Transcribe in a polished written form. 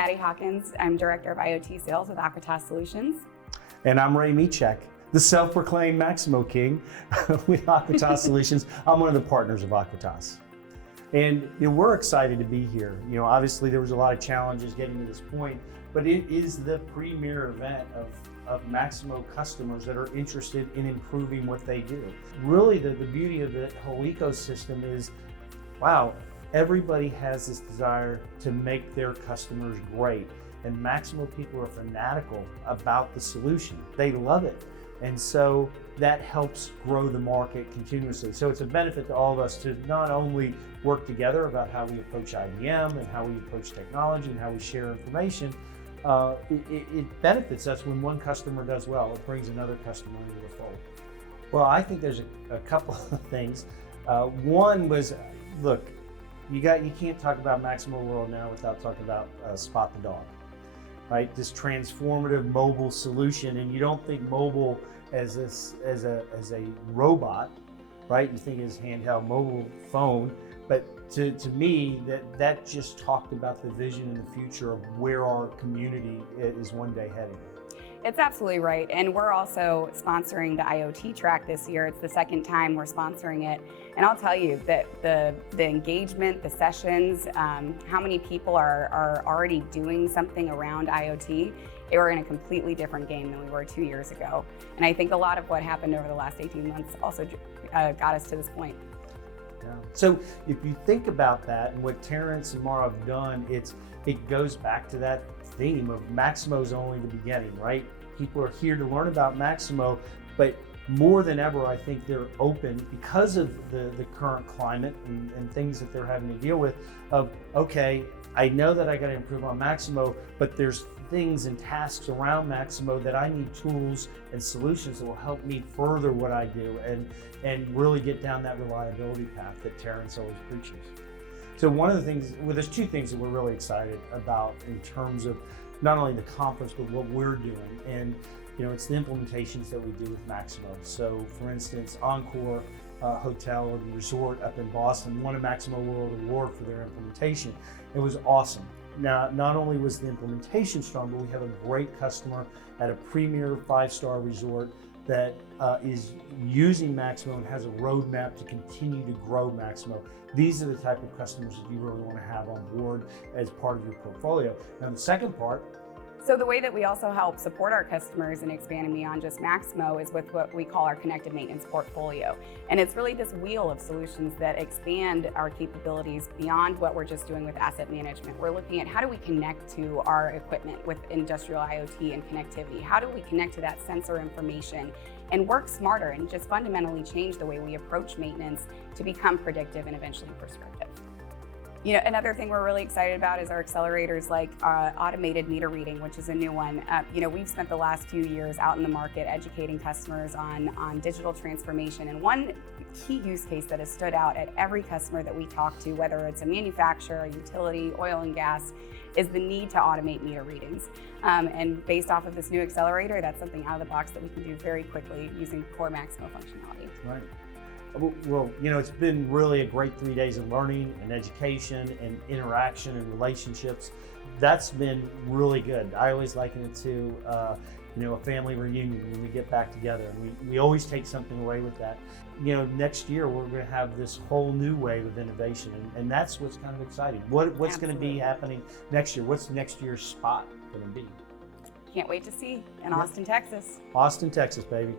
Maddie Hawkins. I'm Director of IoT Sales with Aquitas Solutions. And I'm Ray Michek, the self-proclaimed Maximo King with Aquitas Solutions. I'm one of the partners of Aquitas. And we're excited to be here. Obviously there was a lot of challenges getting to this point, but it is the premier event of Maximo customers that are interested in improving what they do. Really the beauty of the whole ecosystem is, wow, everybody has this desire to make their customers great. And Maximo people are fanatical about the solution. They love it. And so that helps grow the market continuously. So it's a benefit to all of us to not only work together about how we approach IBM and how we approach technology and how we share information, it benefits us when one customer does well. It brings another customer into the fold. Well, I think there's a couple of things. One was, look, you can't talk about Maximoworld now without talking about Spot the Dog, right? This transformative mobile solution, and you don't think mobile as a robot, right? You think as handheld mobile phone, but to me, that just talked about the vision and the future of where our community is one day heading. It's absolutely right. And we're also sponsoring the IoT track this year. It's the second time we're sponsoring it. And I'll tell you that the engagement, the sessions, how many people are already doing something around IoT, we're in a completely different game than we were 2 years ago. And I think a lot of what happened over the last 18 months also got us to this point. Yeah. So if you think about that and what Terrence and Mara have done, it goes back to that theme of Maximo's only the beginning, right? People are here to learn about Maximo, but more than ever, I think they're open because of the current climate and things that they're having to deal with of, okay, I know that I got to improve on Maximo, but there's things and tasks around Maximo that I need tools and solutions that will help me further what I do and really get down that reliability path that Terrence always preaches. So one of the things, well, there's two things that we're really excited about in terms of not only the conference, but what we're doing. And it's the implementations that we do with Maximo. So for instance, Encore Hotel and Resort up in Boston won a Maximoworld award for their implementation. It was awesome. Now, not only was the implementation strong, but we have a great customer at a premier 5-star resort that is using Maximo and has a roadmap to continue to grow Maximo. These are the type of customers that you really want to have on board as part of your portfolio. Now, the second part. So the way that we also help support our customers in expanding beyond just Maximo is with what we call our connected maintenance portfolio. And it's really this wheel of solutions that expand our capabilities beyond what we're just doing with asset management. We're looking at how do we connect to our equipment with industrial IoT and connectivity? How do we connect to that sensor information and work smarter and just fundamentally change the way we approach maintenance to become predictive and eventually prescriptive? Another thing we're really excited about is our accelerators like automated meter reading, which is a new one. We've spent the last few years out in the market educating customers on digital transformation. And one key use case that has stood out at every customer that we talk to, whether it's a manufacturer, a utility, oil and gas, is the need to automate meter readings. And based off of this new accelerator, that's something out of the box that we can do very quickly using core Maximo functionality. Right. Well, it's been really a great 3 days of learning and education and interaction and relationships. That's been really good. I always liken it to, a family reunion when we get back together. And we always take something away with that. Next year we're going to have this whole new wave of innovation, and that's what's kind of exciting. What's going to be happening next year? What's next year's spot going to be? Can't wait to see in Austin, Texas. Austin, Texas, baby.